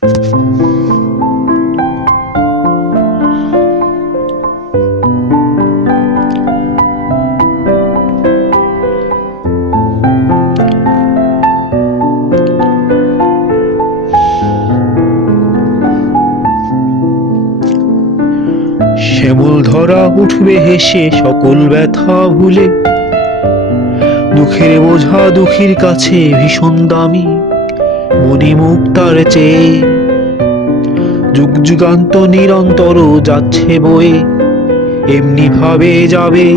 শ্যামল ধরা উঠবে হেসে সকল ব্যথা ভুলে, দুঃখের বোঝা দুঃখীর কাছে ভীষণ দামি, মণিমুখ তার চেয়ে যুগ যুগান্ত নিরন্তর যাচ্ছে বয়ে, এমনি ভাবে যাবে।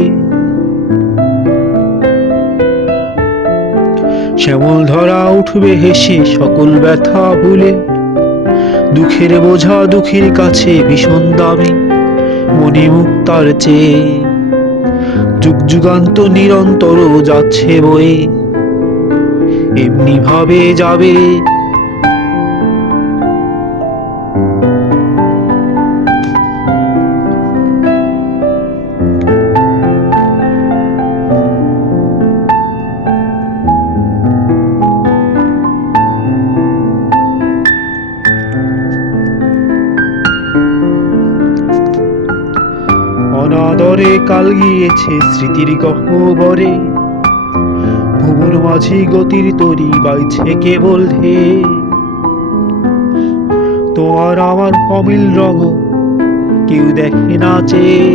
শ্যামল ধরা উঠবে হেসে সকল ব্যথা ভুলে, দুঃখের বোঝা দুঃখীর কাছে ভীষণ দামি, মণিমুখ তার চেয়ে যুগ যুগান্ত নিরন্তর যাচ্ছে বয়ে, এমনি ভাবে যাবে। অনাদরে কাল গিয়েছে স্মৃতির গহ্বরে, ভুবন মাঝি গতির তরি বাইছে কেবল ধে, তোমার আমার অমিল রঙ কেউ দেখে না চেয়ে।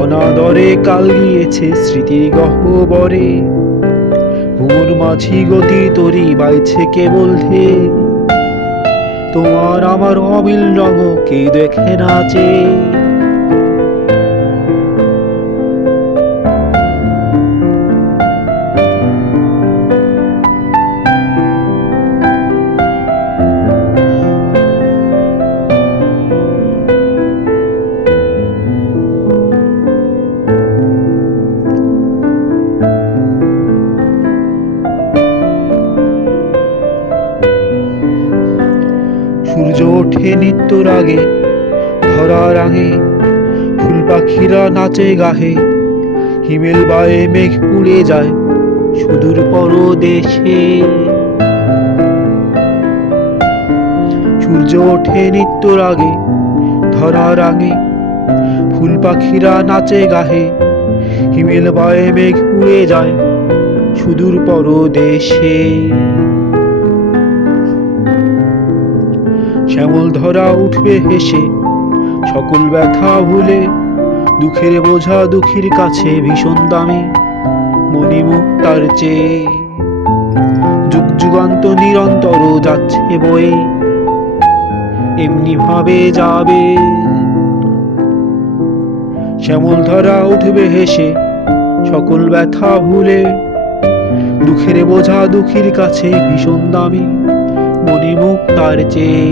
অনাদরে কাল গিয়েছে স্মৃতির গহ্বরে, ভুবন মাঝি গতির তরি বাইছে কেবল ধে, তোমার আমার অমিল রঙ কেউ দেখে না চেয়ে। সূর্য ওঠে নিত্য রাগে ধরা রাঙে, ফুল পাখিরা নাচে গাহে, হিমেল বায়ে মেঘ উড়ে যায় সুদূর পরদেশে। সূর্য ওঠে নিত্য রাগে ধরা রাঙে, ফুল পাখিরা নাচে গাহে, হিমেল বায়ে মেঘ উড়ে যায় সুদূর পরদেশে। শ্যামল ধরা উঠবে হেসে সকল ব্যথা ভুলে, দুঃখের বোঝা দুঃখীর কাছে ভীষণ দামি, মণিমুখ তার চেয়ে যুগ যুগান্ত নিরন্তর যাচ্ছে বয়ে, এমনি ভাবে যাবে। শ্যামল ধরা উঠবে হেসে সকল ব্যথা ভুলে, দুঃখের বোঝা দুঃখীর কাছে ভীষণ দামি, মণিমুখ তার চেয়ে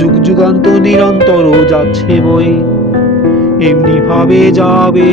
যুগ যুগান্ত নিরন্তর যাচ্ছে বয়ে, এমনি ভাবে যাবে।